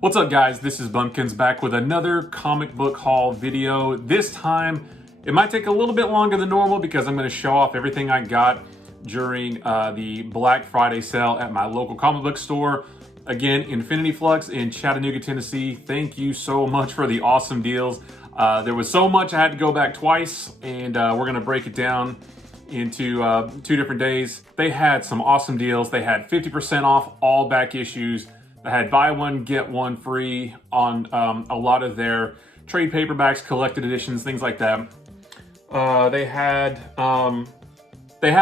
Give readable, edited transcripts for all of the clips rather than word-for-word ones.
What's up guys, this is Bumpkins back with another comic book haul video. This time, it might take a little bit longer than normal because I'm going to show off everything I got during the Black Friday sale at my local comic book store. Again, Infinity Flux in Chattanooga, Tennessee. Thank you so much for the awesome deals. There was so much I had to go back twice, and we're going to break it down into 2 different days. They had some awesome deals. They had 50% off all back issues. They had buy one, get one free on a lot of their trade paperbacks, collected editions, things like that. They have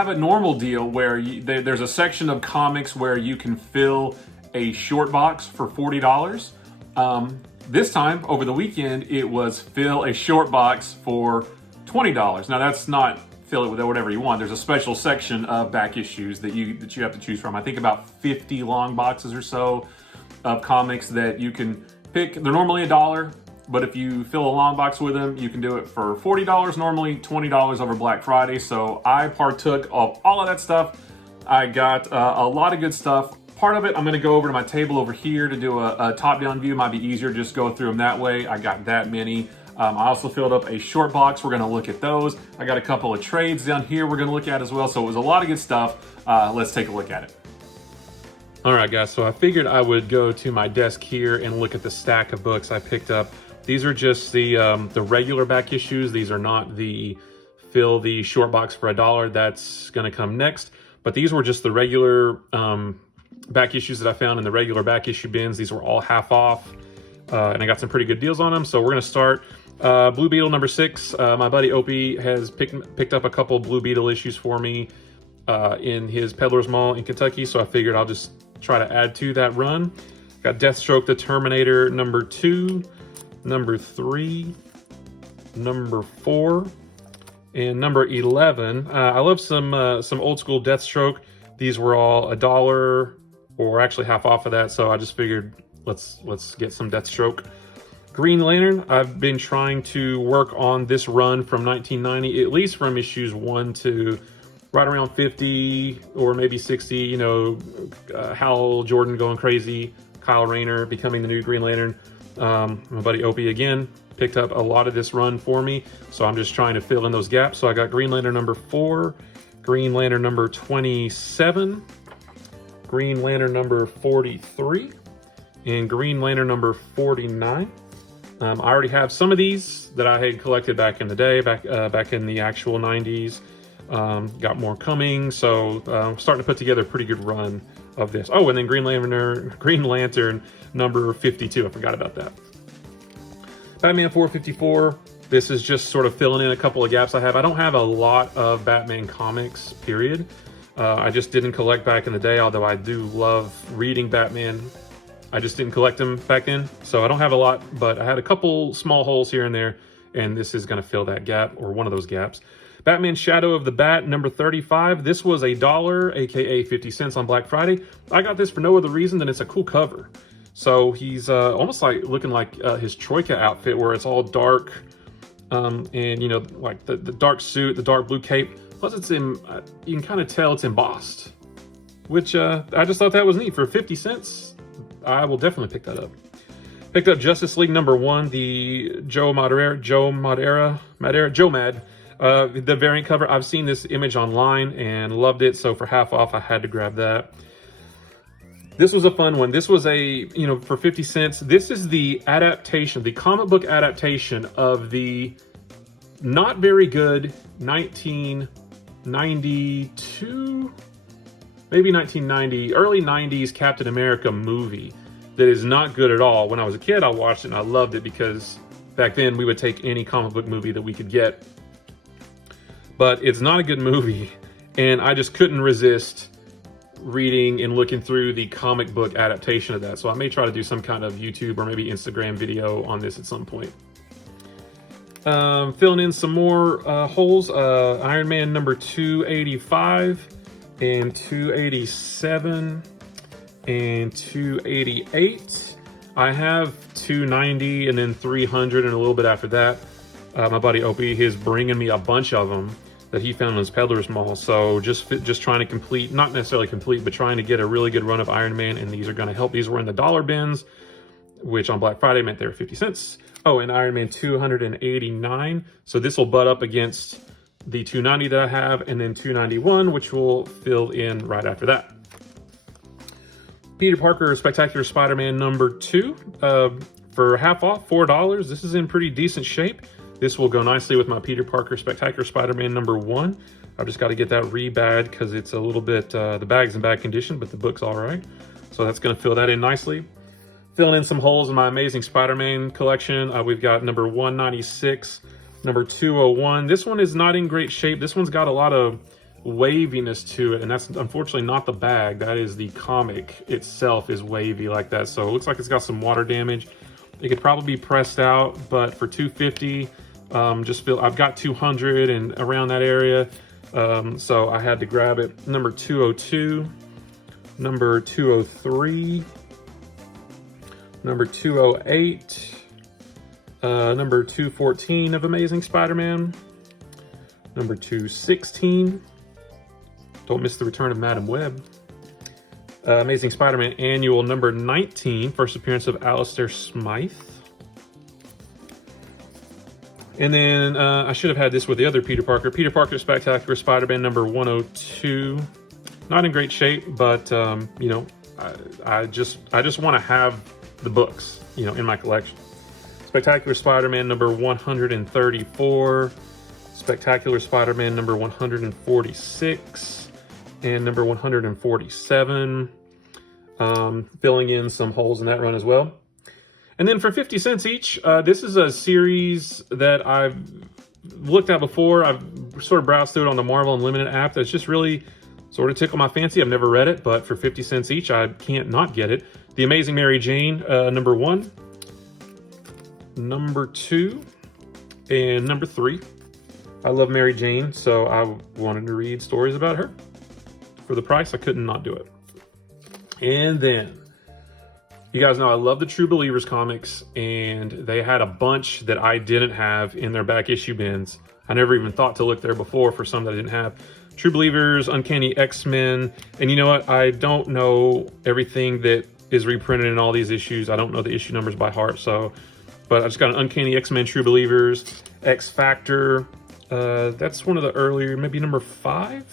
a normal deal where there's a section of comics where you can fill a short box for $40. This time, over the weekend, it was fill a short box for $20. Now that's not fill it with whatever you want. There's a special section of back issues that you have to choose from. I think about 50 long boxes or so of comics that you can pick. They're normally $1, but if you fill a long box with them, you can do it for $40, normally $20 over Black Friday. So I partook of all of that stuff. I got a lot of good stuff. Part of it, I'm gonna go over to my table over here to do a top-down view. Might be easier to just go through them that way. I got that many. I also filled up a short box. We're gonna look at those. I got a couple of trades down here we're gonna look at as well. So it was a lot of good stuff. Let's take a look at it. All right, guys, so I figured I would go to my desk here and look at the stack of books I picked up. These are just the regular back issues. These are not the fill the short box for $1. That's gonna come next. But these were just the regular back issues that I found in the regular back issue bins. These were all half off, and I got some pretty good deals on them. So we're gonna start Blue Beetle number 6. My buddy Opie has picked up a couple Blue Beetle issues for me in his Peddler's Mall in Kentucky. So I figured I'll just try to add to that run. Got Deathstroke the Terminator number 2, number 3, number 4, and number 11. I love some old school Deathstroke. These were all $1 or actually half off of that, so I just figured let's get some Deathstroke. Green Lantern, I've been trying to work on this run from 1990, at least from issues 1 to right around 50 or maybe 60, you know, Hal Jordan going crazy, Kyle Rayner becoming the new Green Lantern. My buddy Opie again picked up a lot of this run for me, so I'm just trying to fill in those gaps. So I got Green Lantern number 4, Green Lantern number 27, Green Lantern number 43, and Green Lantern number 49. I already have some of these that I had collected back in the day, back in the actual 90s. Got more coming, so I'm starting to put together a pretty good run of this. Oh, and then Green Lantern number 52. I forgot about that. Batman 454. This is just sort of filling in a couple of gaps I have. I don't have a lot of Batman comics, period. I just didn't collect back in the day, although I do love reading Batman. I just didn't collect them back then, so I don't have a lot, but I had a couple small holes here and there, and this is going to fill that gap, or one of those gaps. Batman Shadow of the Bat, number 35. This was $1, aka 50 cents on Black Friday. I got this for no other reason than it's a cool cover. So he's almost like looking like his Troika outfit, where it's all dark, and you know, like the dark suit, the dark blue cape. Plus, it's you can kind of tell it's embossed, which I just thought that was neat for 50 cents. I will definitely pick that up. Picked up Justice League number 1, the Joe Mad. The variant cover. I've seen this image online and loved it, so for half off I had to grab that. This was a fun one. This was for 50 cents. This is the adaptation, the comic book adaptation of the not very good 1992, maybe 1990, early 90s Captain America movie that is not good at all. When I was a kid, I watched it and I loved it because back then we would take any comic book movie that we could get. But it's not a good movie, and I just couldn't resist reading and looking through the comic book adaptation of that. So I may try to do some kind of YouTube or maybe Instagram video on this at some point. Filling in some more holes. Iron Man number 285 and 287 and 288. I have 290 and then 300 and a little bit after that. My buddy Opie is bringing me a bunch of them that he found in his Peddler's Mall. So just trying to complete, not necessarily complete, but trying to get a really good run of Iron Man, and these are going to help. These were in the dollar bins. which on Black Friday meant they were 50 cents. Oh, and Iron Man 289. So this will butt up against the 290 that I have, and then 291, which will fill in right after that. Peter Parker Spectacular Spider-Man #2 for half off, $4. This is in pretty decent shape. This will go nicely with my Peter Parker Spectacular Spider-Man #1. I've just got to get that rebad because it's a little bit, the bag's in bad condition, but the book's all right. So that's going to fill that in nicely. Filling in some holes in my Amazing Spider-Man collection. We've got #196, #201. This one is not in great shape. This one's got a lot of waviness to it, and that's unfortunately not the bag. That is the comic itself is wavy like that. So it looks like it's got some water damage. It could probably be pressed out, but for $250, I've got 200 and around that area. So I had to grab it. #202, #203, #208, #214 of Amazing Spider-Man, #216. Don't miss the return of Madam Web. Amazing Spider-Man Annual #19, first appearance of Alistair Smythe. And then I should have had this with the other Peter Parker. Peter Parker Spectacular Spider-Man #102. Not in great shape, but you know, I just want to have the books, you know, in my collection. Spectacular Spider-Man #134. Spectacular Spider-Man #146. And #147, filling in some holes in that run as well. And then for 50 cents each, this is a series that I've looked at before. I've sort of browsed through it on the Marvel Unlimited app. That's just really sort of tickled my fancy. I've never read it, but for 50 cents each, I can't not get it. The Amazing Mary Jane, #1, #2, and #3. I love Mary Jane, so I wanted to read stories about her. For the price, I couldn't not do it. And then, you guys know I love the True Believers comics, and they had a bunch that I didn't have in their back issue bins. I never even thought to look there before for some that I didn't have. True Believers, Uncanny X-Men, and you know what? I don't know everything that is reprinted in all these issues. I don't know the issue numbers by heart, so, but I just got an Uncanny X-Men True Believers, X Factor. That's one of the earlier, maybe #5.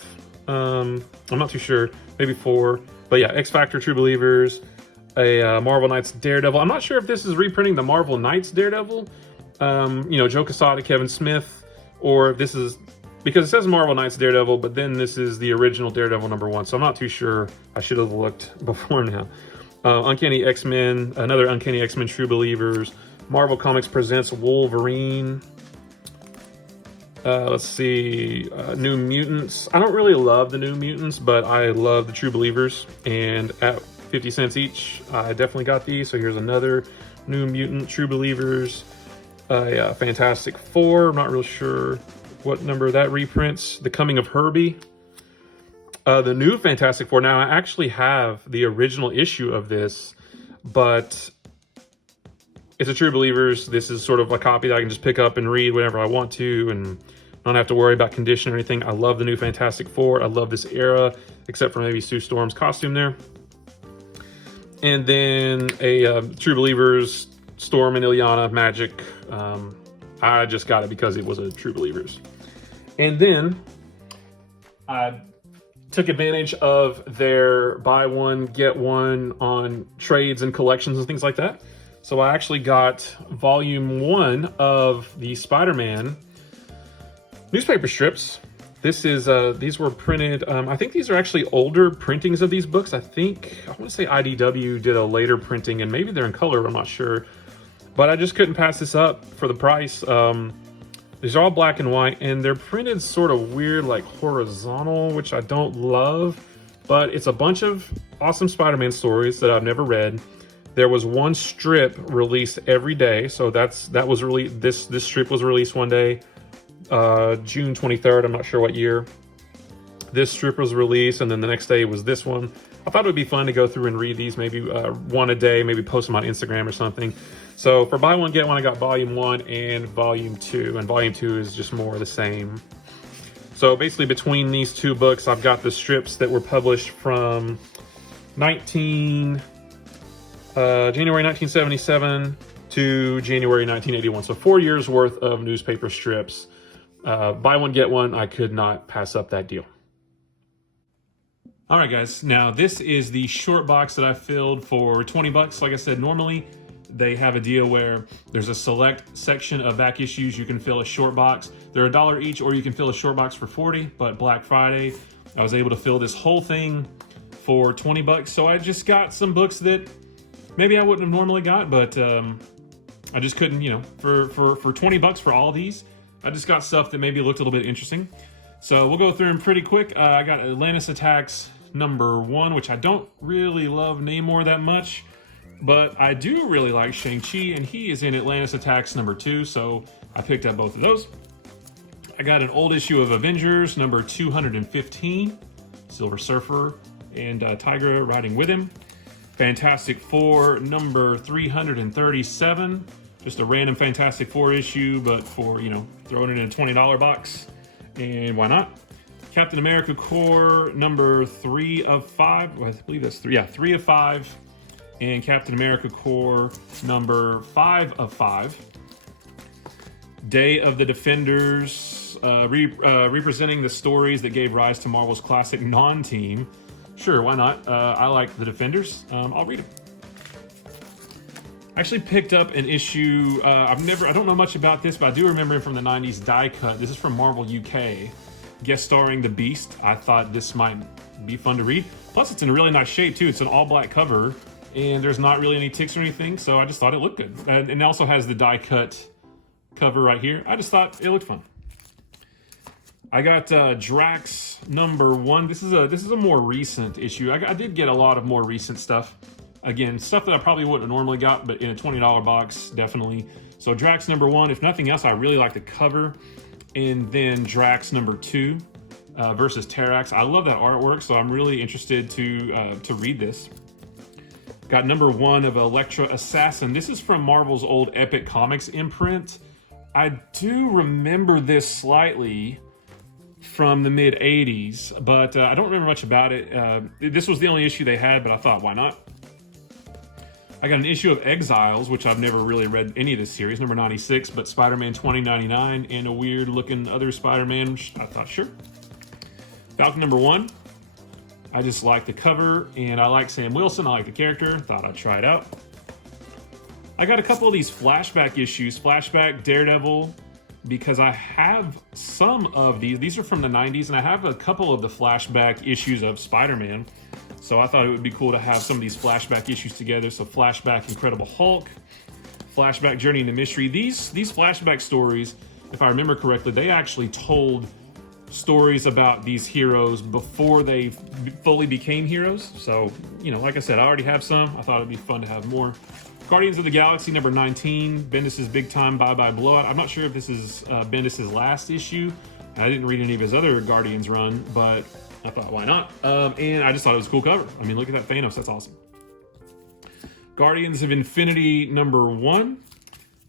I'm not too sure, maybe 4, but yeah, X Factor, True Believers, a Marvel Knights Daredevil. I'm not sure if this is reprinting the Marvel Knights Daredevil, you know, Joe Quesada, Kevin Smith, or if this is, because it says Marvel Knights Daredevil, but then this is the original Daredevil #1, so I'm not too sure. I should have looked before now. Uncanny X-Men, another Uncanny X-Men True Believers, Marvel Comics Presents Wolverine. Let's see, New Mutants. I don't really love the New Mutants, but I love the True Believers, and at 50 cents each, I definitely got these. So here's another New Mutant True Believers, Fantastic Four. I'm not real sure what number that reprints. The Coming of Herbie. The new Fantastic Four. Now, I actually have the original issue of this, but it's a True Believers. This is sort of a copy that I can just pick up and read whenever I want to and not have to worry about condition or anything. I love the new Fantastic Four. I love this era, except for maybe Sue Storm's costume there. And then a True Believers, Storm and Ilyana Magic. I just got it because it was a True Believers. And then I took advantage of their buy one, get one on trades and collections and things like that. So I actually got volume 1 of the Spider-Man newspaper strips. This is, these were printed, I think these are actually older printings of these books. I want to say IDW did a later printing, and maybe they're in color, I'm not sure. But I just couldn't pass this up for the price. These are all black and white, and they're printed sort of weird, like horizontal, which I don't love. But it's a bunch of awesome Spider-Man stories that I've never read. There was one strip released every day, so that was released. This strip was released one day, June 23rd. I'm not sure what year. This strip was released, and then the next day was this one. I thought it would be fun to go through and read these, maybe one a day, maybe post them on Instagram or something. So for buy one, get one, I got volume 1 and volume 2, and volume 2 is just more of the same. So basically between these two books, I've got the strips that were published from January 1977 to January 1981. So 4 years worth of newspaper strips. Buy one, get one. I could not pass up that deal. All right, guys. Now, this is the short box that I filled for 20 bucks. Like I said, normally they have a deal where there's a select section of back issues you can fill a short box. They're $1 each, or you can fill a short box for 40. But Black Friday, I was able to fill this whole thing for 20 bucks. So I just got some books that maybe I wouldn't have normally got, but I just couldn't, you know, for 20 bucks for all these, I just got stuff that maybe looked a little bit interesting. So we'll go through them pretty quick. I got Atlantis Attacks #1, which I don't really love Namor that much, but I do really like Shang-Chi, and he is in Atlantis Attacks #2, so I picked up both of those. I got an old issue of Avengers #215, Silver Surfer and Tigra riding with him. Fantastic Four #337, just a random Fantastic Four issue, but for, you know, throwing it in a $20 box, and why not? Captain America Corps #3 of 5, I believe that's 3, yeah, 3 of 5, and Captain America Corps #5 of 5. Day of the Defenders, representing the stories that gave rise to Marvel's classic non-team. Sure, why not? I like the Defenders. I'll read them. I actually picked up an issue. I don't know much about this, but I do remember it from the 90s die cut. This is from Marvel UK, guest starring the Beast. I thought this might be fun to read. Plus, it's in a really nice shape too. It's an all black cover, and there's not really any ticks or anything, so I just thought it looked good. And it also has the die cut cover right here. I just thought it looked fun. I got Drax #1. This is a more recent issue. I did get a lot of more recent stuff. Again, stuff that I probably wouldn't have normally got, but in a $20 box, definitely. So Drax #1, if nothing else, I really like the cover. And then Drax #2 versus Terrax. I love that artwork, so I'm really interested to read this. Got #1 of Elektra Assassin. This is from Marvel's old Epic Comics imprint. I do remember this slightly from the mid-'80s, but I don't remember much about it. This was the only issue they had, but I thought, why not? I got an issue of Exiles, which I've never really read any of this series, #96, but Spider-Man 2099 and a weird-looking other Spider-Man, which I thought, sure. Falcon #1. I just like the cover, and I like Sam Wilson. I like the character. Thought I'd try it out. I got a couple of these flashback issues. Flashback Daredevil, because I have some of these. These are from the 90s, and I have a couple of the flashback issues of Spider-Man. So I thought it would be cool to have some of these flashback issues together. So Flashback Incredible Hulk, Flashback Journey into Mystery. These flashback stories, if I remember correctly, they actually told stories about these heroes before they fully became heroes. So, you know, like I said, I already have some. I thought it'd be fun to have more. Guardians of the Galaxy #19, Bendis' Big Time Bye Bye Blowout. I'm not sure if this is Bendis' last issue. I didn't read any of his other Guardians run, but I thought, why not? And I just thought it was a cool cover. I mean, look at that Thanos, that's awesome. Guardians of Infinity #1,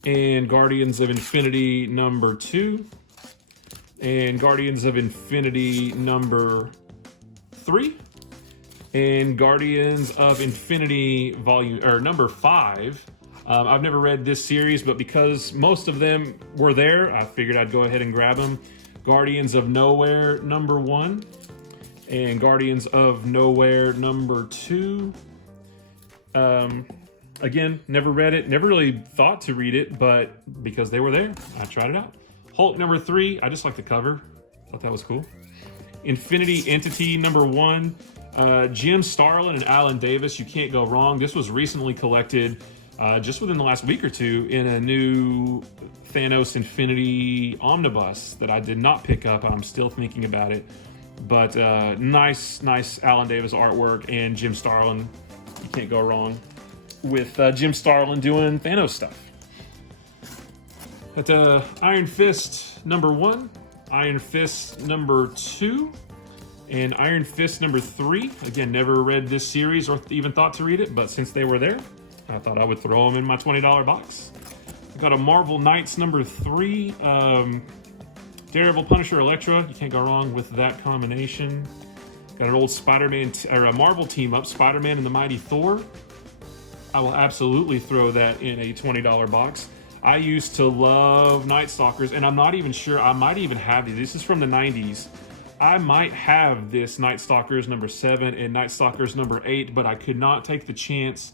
and Guardians of Infinity #2, and Guardians of Infinity #3, and Guardians of Infinity Volume, or #5. I've never read this series, but because most of them were there, I figured I'd go ahead and grab them. Guardians of Nowhere #1, and Guardians of Nowhere #2. Again, never read it, never really thought to read it, but because they were there, I tried it out. Hulk #3, I just like the cover. Thought that was cool. Infinity Entity #1, Jim Starlin and Alan Davis, you can't go wrong. This was recently collected just within the last week or two in a new Thanos Infinity Omnibus that I did not pick up. I'm still thinking about it. But nice Alan Davis artwork, and Jim Starlin. You can't go wrong with Jim Starlin doing Thanos stuff. But Iron Fist #1, Iron Fist #2, and Iron Fist #3. Again, never read this series or even thought to read it, but since they were there, I thought I would throw them in my $20 box. I got a Marvel Knights #3, Daredevil, Punisher, Elektra. You can't go wrong with that combination. Got an old Spider-Man or a Marvel team up, Spider-Man and the Mighty Thor. I will absolutely throw that in a $20 box. I used to love Night Stalkers, and I'm not even sure, I might even have these. This is from the 90s. I might have this Night Stalkers number 7 and Night Stalkers number 8, but I could not take the chance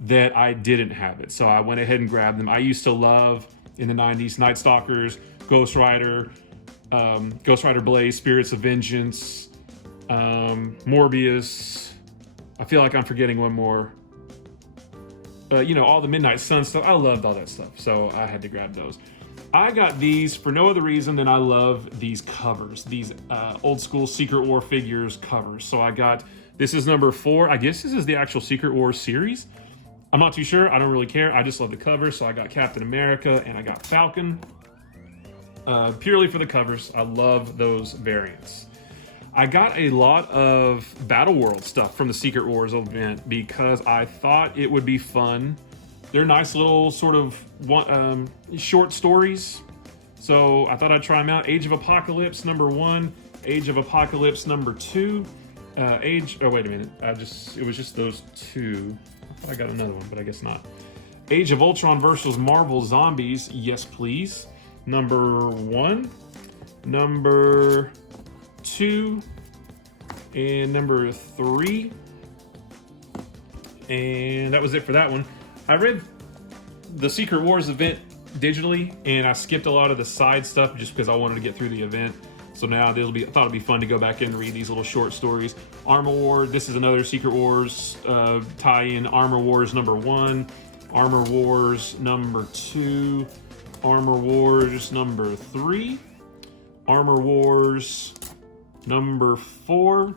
that I didn't have it. So I went ahead and grabbed them. I used to love, in the 90s, Night Stalkers, Ghost Rider Blaze, Spirits of Vengeance, Morbius. I feel like I'm forgetting one more. You know, all the Midnight Sun stuff. I loved all that stuff, so I had to grab those. I got these for no other reason than I love these covers, these old school Secret War figures covers. So I got, this is number 4. I guess this is the actual Secret War series. I'm not too sure. I don't really care. I just love the covers. So I got Captain America and I got Falcon. Purely for the covers. I love those variants. I got a lot of Battle World stuff from the Secret Wars event because I thought it would be fun. They're nice little sort of short stories. So I thought I'd try them out. Age of Apocalypse number 1, Age of Apocalypse number 2, oh wait a minute. It was just those 2. I thought I got another one, but I guess not. Age of Ultron versus Marvel Zombies, yes please. Number 1, number 2, and number 3. And that was it for that one. I read the Secret Wars event digitally, and I skipped a lot of the side stuff just because I wanted to get through the event. So now I thought it'd be fun to go back in and read these little short stories. Armor War, this is another Secret Wars tie-in. Armor Wars number 1, Armor Wars number 2, Armor Wars number 3, Armor Wars number 4,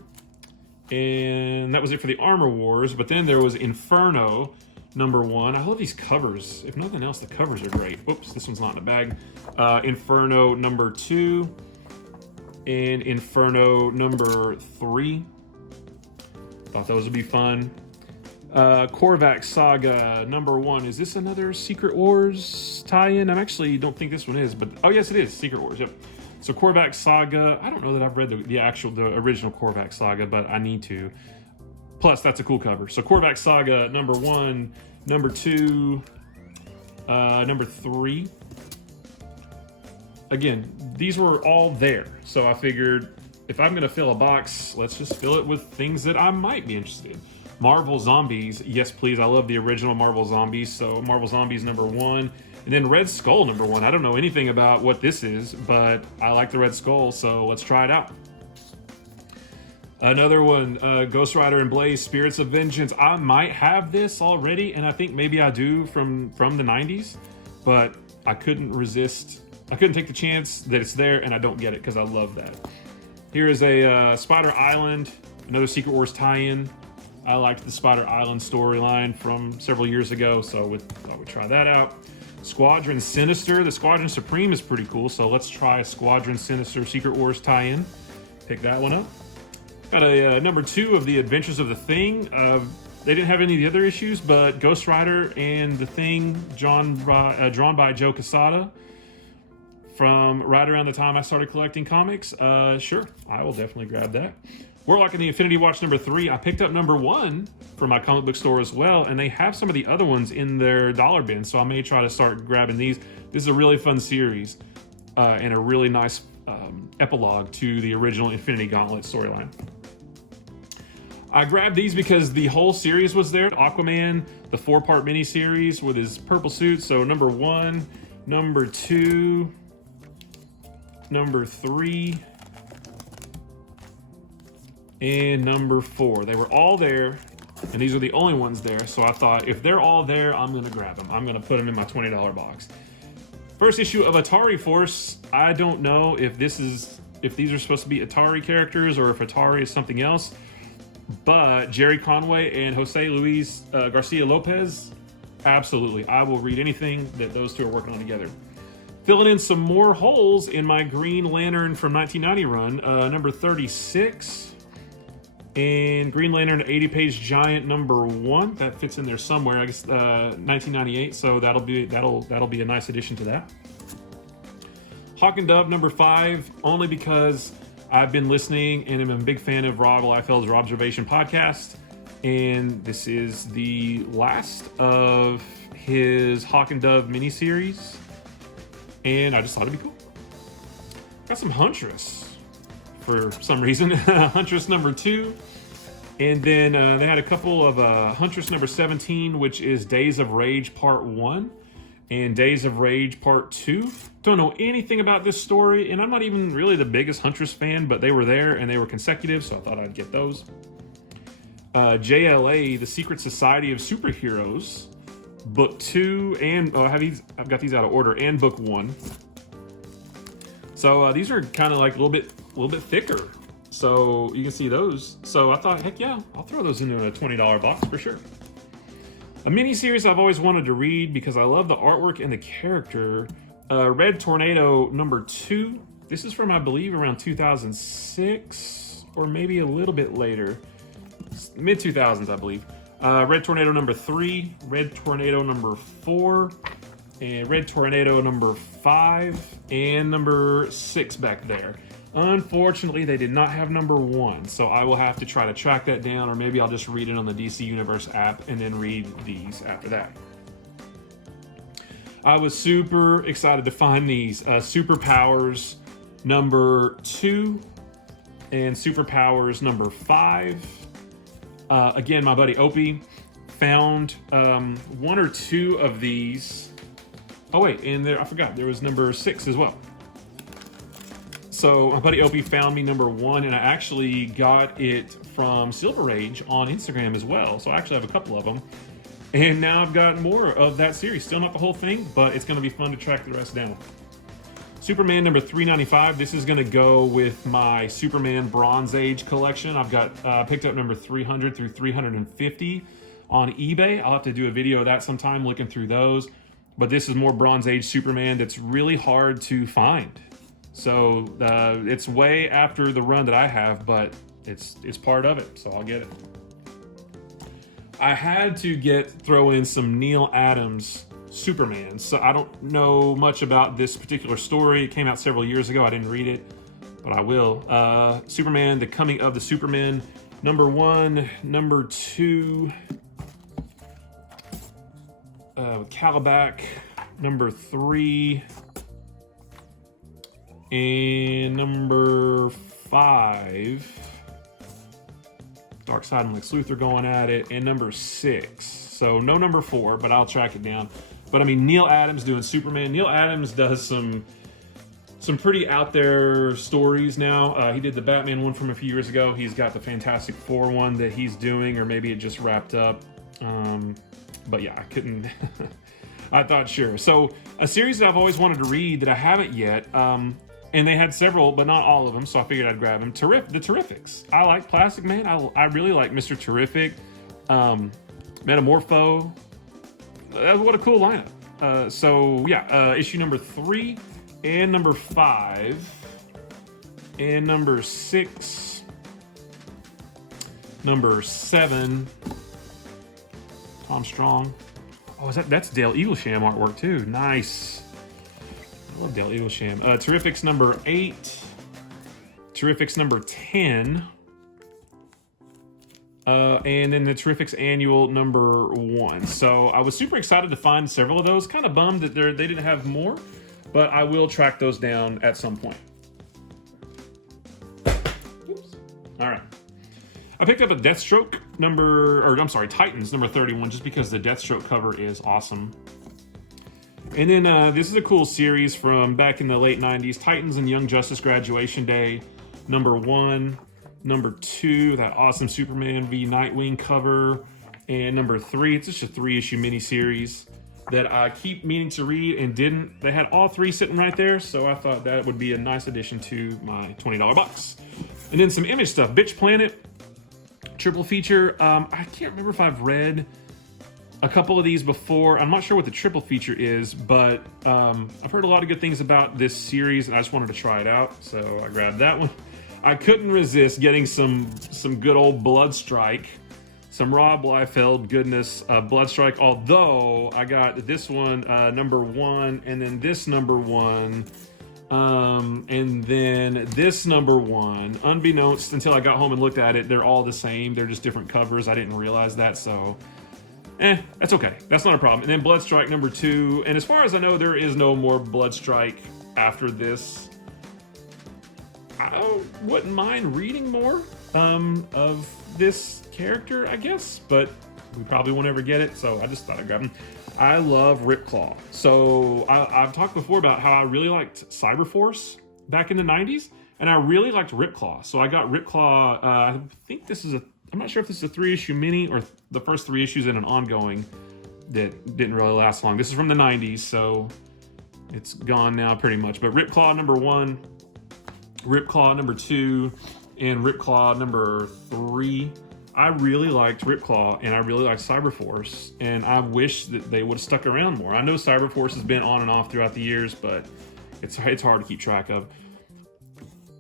and that was it for the Armor Wars. But then there was Inferno number 1. I love these covers. If nothing else, the covers are great. Whoops, this one's not in a bag. Inferno number 2 and Inferno number 3. Thought those would be fun. Korvac Saga number 1. Is this another Secret Wars tie-in? I actually don't think this one is, but oh yes, it is Secret Wars. Yep. So Korvac Saga. I don't know that I've read the original Korvac Saga, but I need to. Plus, that's a cool cover. So Korvac Saga number 1, number 2, number 3. Again, these were all there. So I figured if I'm going to fill a box, let's just fill it with things that I might be interested in. Marvel Zombies, yes please. I love the original Marvel Zombies. So Marvel Zombies number 1. And then Red Skull number 1. I don't know anything about what this is, but I like the Red Skull, so let's try it out. Another one, Ghost Rider and Blaze, Spirits of Vengeance. I might have this already, and I think maybe I do from the 90s, but I couldn't resist. I couldn't take the chance that it's there, and I don't get it because I love that. Here is a Spider Island, another Secret Wars tie-in. I liked the Spider Island storyline from several years ago, so I would try that out. Squadron Sinister. The Squadron Supreme is pretty cool, so let's try Squadron Sinister Secret Wars tie-in. Pick that one up. Got a number 2 of The Adventures of the Thing. They didn't have any of the other issues, but Ghost Rider and the Thing, drawn by Joe Quesada, from right around the time I started collecting comics. Sure, I will definitely grab that. Warlock and the Infinity Watch number 3. I picked up number 1 from my comic book store as well, and they have some of the other ones in their dollar bin, so I may try to start grabbing these. This is a really fun series and a really nice epilogue to the original Infinity Gauntlet storyline. I grabbed these because the whole series was there. AQUAMAN, the 4-part miniseries with his purple suit. So number 1, number 2, number 3, and number 4. They were all there, and these are the only ones there. So I thought, if they're all there, I'm going to grab them. I'm going to put them in my $20 box. First issue of Atari Force. I don't know if these are supposed to be Atari characters or if Atari is something else. But Jerry Conway and Jose Luis Garcia Lopez, absolutely. I will read anything that those two are working on together. Filling in some more holes in my Green Lantern from 1990 run, number 36. And Green Lantern 80-page giant number 1. That fits in there somewhere. I guess 1998. So that'll be a nice addition to that. Hawk and Dove number 5, only because I've been listening and I'm a big fan of Rob Liefeld's Robservation podcast. And this is the last of his Hawk and Dove miniseries. And I just thought it'd be cool. Got some Huntress for some reason. Huntress number 2. And then they had a couple of Huntress number 17, which is Days of Rage Part 1 and Days of Rage Part 2. Don't know anything about this story, and I'm not even really the biggest Huntress fan, but they were there and they were consecutive, so I thought I'd get those. JLA, The Secret Society of Superheroes, Book 2, and I've got these out of order, and Book 1. So these are kind of like a little bit thicker. So you can see those. So I thought, heck yeah, I'll throw those into a $20 box for sure. A mini series I've always wanted to read because I love the artwork and the character. Red Tornado number 2. This is from, I believe, around 2006 or maybe a little bit later. Mid 2000s, I believe. Red Tornado number 3, Red Tornado number 4, and Red Tornado number 5, and number 6 back there. Unfortunately, they did not have number 1, so I will have to try to track that down, or maybe I'll just read it on the DC Universe app and then read these after that. I was super excited to find these. Superpowers number 2 and Superpowers number 5. Again, my buddy Opie found 1 or 2 of these. Oh wait, and I forgot, there was number 6 as well. So my buddy Opie found me number 1, and I actually got it from Silver Age on Instagram as well. So I actually have a couple of them. And now I've got more of that series. Still not the whole thing, but it's gonna be fun to track the rest down. Superman number 395. This is gonna go with my Superman Bronze Age collection. I've got picked up number 300 through 350 on eBay. I'll have to do a video of that sometime, looking through those. But this is more Bronze Age Superman that's really hard to find. So it's way after the run that I have, but it's part of it, so I'll get it. I had to throw in some Neil Adams Superman. So I don't know much about this particular story. It came out several years ago. I didn't read it, but I will. Superman, The Coming of the Supermen, number 1, number 2. Calabac, number 3. And number 5, Darkseid and Lex Luthor going at it, and number 6. So no number 4, but I'll track it down. But I mean, Neil Adams doing Superman. Neil Adams does some pretty out there stories now. He did the Batman one from a few years ago. He's got the Fantastic Four one that he's doing, or maybe it just wrapped up. But yeah, I couldn't. I thought sure. So a series that I've always wanted to read that I haven't yet. And they had several, but not all of them, so I figured I'd grab them. The Terrifics. I like Plastic Man. I really like Mr. Terrific. Metamorpho. What a cool lineup. So yeah, issue number 3 and number 5 and number 6, number 7. Tom Strong. Oh, that's Dale Eaglesham artwork too. Nice. I love Dale Eaglesham. Terrifics number 8. Terrifics number 10. And then the Terrifics Annual number 1. So I was super excited to find several of those. Kind of bummed that they didn't have more, but I will track those down at some point. Oops. All right. I picked up a Deathstroke Titans number 31, just because the Deathstroke cover is awesome. And then this is a cool series from back in the late 90s, Titans and Young Justice Graduation Day, number 1, number 2, that awesome Superman v Nightwing cover, and number 3, it's just a 3-issue miniseries that I keep meaning to read and didn't. They had all 3 sitting right there, so I thought that would be a nice addition to my $20 box. And then some Image stuff, Bitch Planet, triple feature. I can't remember if I've read a couple of these before. I'm not sure what the triple feature is, but I've heard a lot of good things about this series, and I just wanted to try it out, so I grabbed that one. I couldn't resist getting some good old Bloodstrike, some Rob Liefeld goodness, Bloodstrike, although I got this one, number 1, and then this number 1 And then this number 1, unbeknownst until I got home and looked at it, they're all the same. They're just different covers. I didn't realize that, so that's okay. That's not a problem. And then Bloodstrike number 2. And as far as I know, there is no more Bloodstrike after this. I wouldn't mind reading more of this character, I guess, but we probably won't ever get it, so I just thought I'd grab him. I love Ripclaw. So I've talked before about how I really liked Cyberforce back in the 90s, and I really liked Ripclaw. So I got Ripclaw, I think this is I'm not sure if this is a 3-issue mini or the first 3 issues in an ongoing that didn't really last long. This is from the 90s, so it's gone now pretty much. But Ripclaw number 1, Ripclaw number 2, and Ripclaw number 3. I really liked Ripclaw and I really liked Cyberforce, and I wish that they would have stuck around more. I know Cyberforce has been on and off throughout the years, but it's hard to keep track of.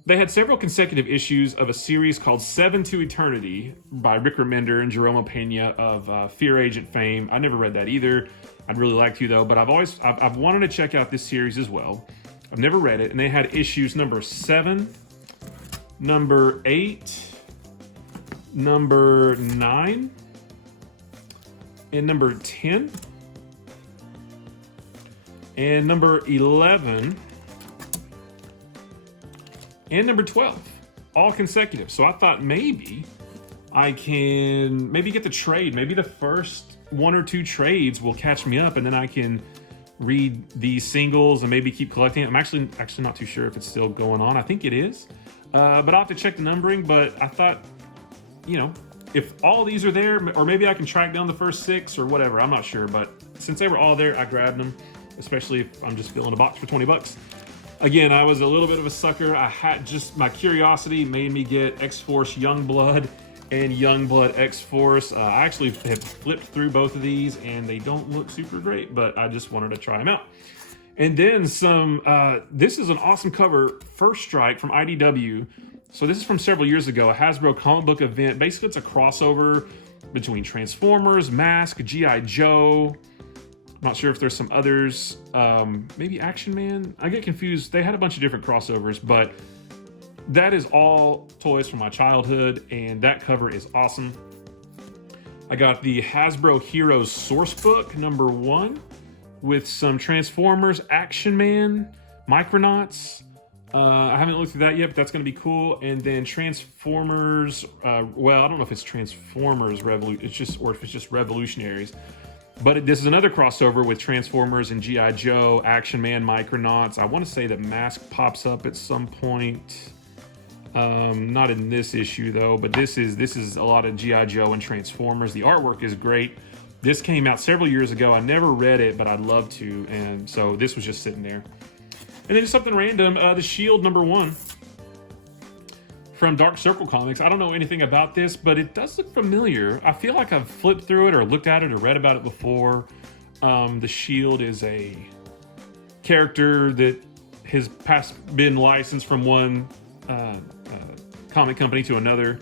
They had several consecutive issues of a series called 7 to Eternity by Rick Remender and Jerome Pena of Fear Agent fame. I never read that either. I'd really like to though, but I've wanted to check out this series as well. I've never read it, and they had issues number 7, number 8, number 9, and number 10, and number 11, and number 12, all consecutive. So I thought maybe I can get the trade. Maybe the first 1 or 2 trades will catch me up, and then I can read these singles and maybe keep collecting it. I'm actually not too sure if it's still going on. I think it is, but I'll have to check the numbering. But I thought, you know, if all these are there, or maybe I can track down the first 6 or whatever. I'm not sure, but since they were all there, I grabbed them, especially if I'm just filling a box for 20 bucks. Again, I was a little bit of a sucker. My curiosity made me get X-Force Youngblood and Youngblood X-Force. I actually have flipped through both of these and they don't look super great, but I just wanted to try them out. And then this is an awesome cover, First Strike from IDW. So this is from several years ago, a Hasbro comic book event. Basically, it's a crossover between Transformers, Mask, G.I. Joe. I'm not sure if there's some others. Maybe Action Man. I get confused. They had a bunch of different crossovers, but that is all toys from my childhood, and that cover is awesome. I got the Hasbro Heroes Source Book, number 1, with some Transformers, Action Man, Micronauts. I haven't looked through that yet, but that's going to be cool. And then Transformers, well, I don't know if it's Transformers or if it's just Revolutionaries. But this is another crossover with Transformers and G.I. Joe, Action Man, Micronauts. I want to say that Mask pops up at some point. Not in this issue though, but this is a lot of G.I. Joe and Transformers. The artwork is great. This came out several years ago. I never read it, but I'd love to, and so this was just sitting there. And then just something random, the Shield number 1 from Dark Circle Comics. I don't know anything about this, but it does look familiar. I feel like I've flipped through it or looked at it or read about it before. The Shield is a character that has been licensed from one comic company to another.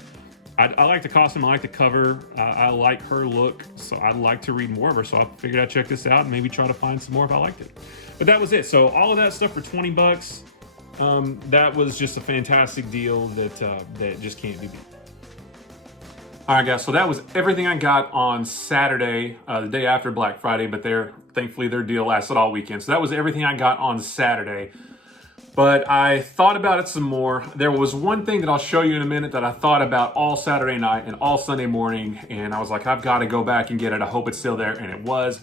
I like the costume, I like the cover, I like her look, so I'd like to read more of her, so I figured I'd check this out and maybe try to find some more if I liked it. But that was it. So all of that stuff for 20 bucks. That was just a fantastic deal that just can't be beat. All right, guys, so that was everything I got on Saturday, the day after Black Friday, but thankfully their deal lasted all weekend. So that was everything I got on Saturday. But I thought about it some more. There was one thing that I'll show you in a minute that I thought about all Saturday night and all Sunday morning, and I was like, I've got to go back and get it. I hope it's still there, and it was.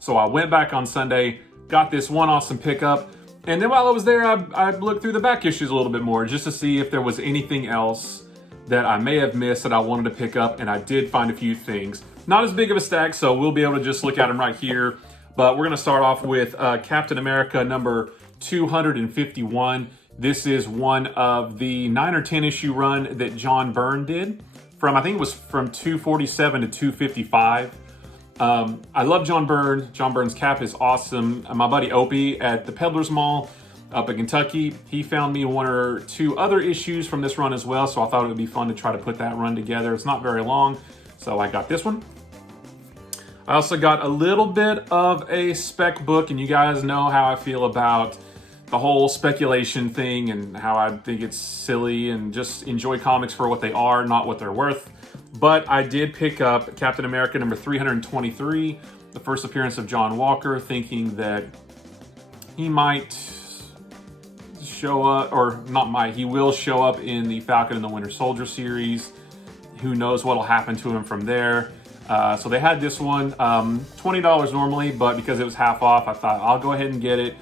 So I went back on Sunday, got this one awesome pickup, and then while I was there, I looked through the back issues a little bit more just to see if there was anything else that I may have missed that I wanted to pick up, and I did find a few things. Not as big of a stack, so we'll be able to just look at them right here, but we're going to start off with Captain America number 251. This is one of the 9 or 10 issue run that John Byrne did from, I think it was from 247 to 255. I love John Byrne. John Byrne's cap is awesome. My buddy Opie at the Peddlers Mall up in Kentucky, he found me 1 or 2 other issues from this run as well, so I thought it would be fun to try to put that run together. It's not very long, so I got this one. I also got a little bit of a spec book, and you guys know how I feel about the whole speculation thing and how I think it's silly, and just enjoy comics for what they are, not what they're worth. But I did pick up Captain America number 323, the first appearance of John Walker, thinking that he might show up, or not might, he will show up in the Falcon and the Winter Soldier series. Who knows what'll happen to him from there. So they had this one, $20 normally, but because it was half off, I thought I'll go ahead and get it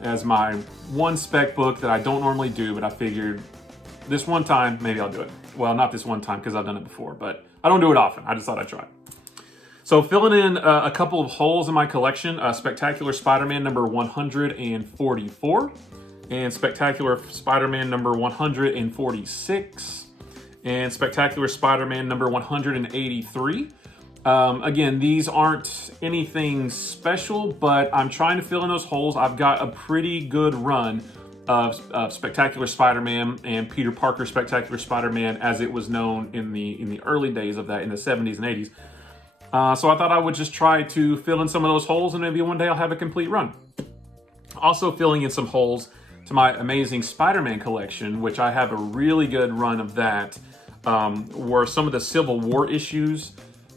as my one spec book that I don't normally do, but I figured this one time, maybe I'll do it. Well, not this one time because I've done it before, but I don't do it often. I just thought I'd try. So filling in a couple of holes in my collection, Spectacular Spider-Man number 144, and Spectacular Spider-Man number 146, and Spectacular Spider-Man number 183. Again, these aren't anything special, but I'm trying to fill in those holes. I've got a pretty good run of Spectacular Spider-Man and Peter Parker Spectacular Spider-Man as it was known in the early days of that, in the 70s and 80s. So I thought I would just try to fill in some of those holes, and maybe one day I'll have a complete run. Also filling in some holes to my Amazing Spider-Man collection, which I have a really good run of that, were some of the Civil War issues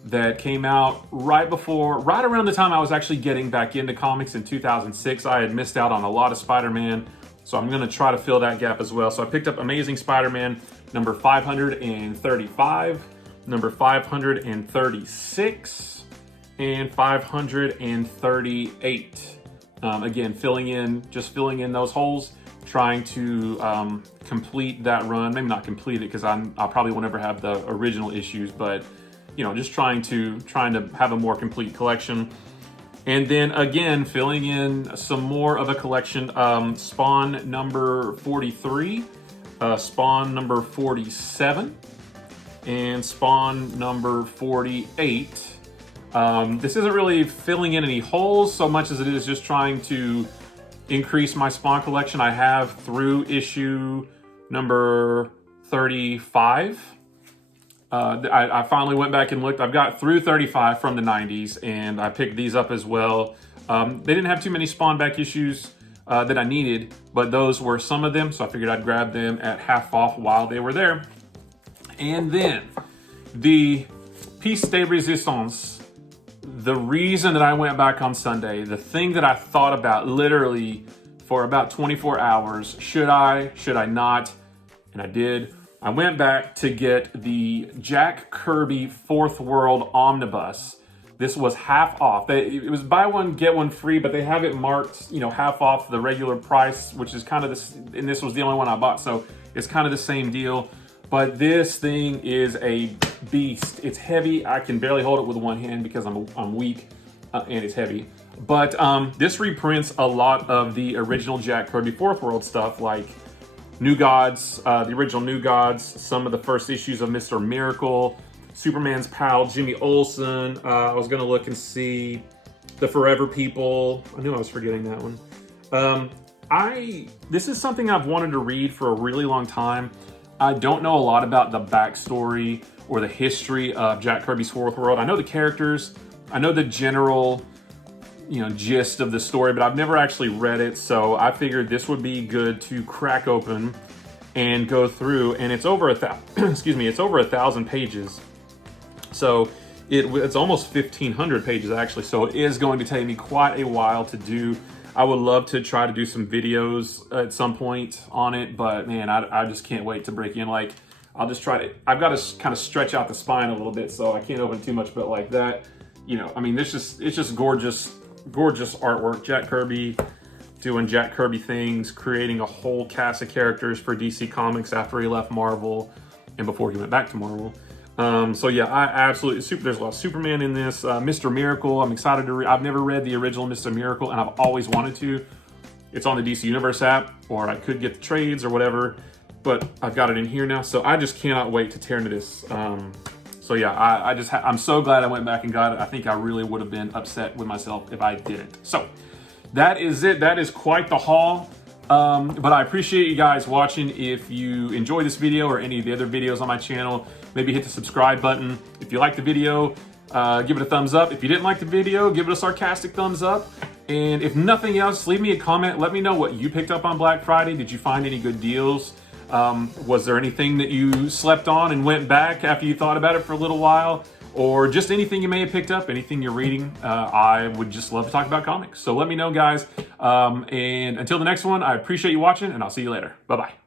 that came out right around the time I was actually getting back into comics in 2006. I had missed out on a lot of Spider-Man, so I'm gonna try to fill that gap as well. So I picked up Amazing Spider-Man number 535, number 536, and 538. Again, filling in those holes, trying to complete that run. Maybe not complete it, because I probably won't ever have the original issues, but you know, just trying to have a more complete collection. And then again, filling in some more of a collection, Spawn number 43, Spawn number 47, and Spawn number 48. This isn't really filling in any holes so much as it is just trying to increase my Spawn collection. I have through issue number 35. I finally went back and looked. I've got through 35 from the 90s, and I picked these up as well. They didn't have too many Spawn back issues that I needed, but those were some of them, so I figured I'd grab them at half off while they were there. And then the piece de resistance, the reason that I went back on Sunday, the thing that I thought about literally for about 24 hours, should I not? And I did. I went back to get the Jack Kirby Fourth World Omnibus. This was half off. It was buy one, get one free, but they have it marked, you know, half off the regular price, which is kind of this, and this was the only one I bought, so it's kind of the same deal. But this thing is a beast. It's heavy. I can barely hold it with one hand because I'm weak, and it's heavy. But this reprints a lot of the original Jack Kirby Fourth World stuff, like New Gods, the original New Gods, some of the first issues of Mr. Miracle, Superman's pal, Jimmy Olsen. I was gonna look and see the Forever People. I knew I was forgetting that one. This is something I've wanted to read for a really long time. I don't know a lot about the backstory or the history of Jack Kirby's Fourth World. I know the characters, I know the general, you know, gist of the story, but I've never actually read it, so I figured this would be good to crack open and go through. And it's over it's over 1,000 pages, so it's almost 1,500 pages actually. So it is going to take me quite a while to do. I would love to try to do some videos at some point on it, but man, I just can't wait to break in. Like, I'll just try to. I've got to kind of stretch out the spine a little bit, so I can't open too much, but like that, you know, I mean, it's just gorgeous artwork. Jack Kirby doing Jack Kirby things, creating a whole cast of characters for DC Comics after he left Marvel and before he went back to Marvel. So yeah, I absolutely, there's a lot of Superman in this. Mr. Miracle, I'm excited to read. I've never read the original Mr. Miracle, and I've always wanted to. It's on the DC Universe app, or I could get the trades or whatever, but I've got it in here now, so I just cannot wait to tear into this. So yeah, I'm so glad I went back and got it. I think I really would have been upset with myself if I didn't. So that is it. That is quite the haul. But I appreciate you guys watching. If you enjoyed this video or any of the other videos on my channel, maybe hit the subscribe button. If you liked the video, give it a thumbs up. If you didn't like the video, give it a sarcastic thumbs up. And if nothing else, leave me a comment. Let me know what you picked up on Black Friday. Did you find any good deals? Was there anything that you slept on and went back after you thought about it for a little while? Or just anything you may have picked up, anything you're reading? I would just love to talk about comics. So let me know, guys. And until the next one, I appreciate you watching, and I'll see you later. Bye-bye.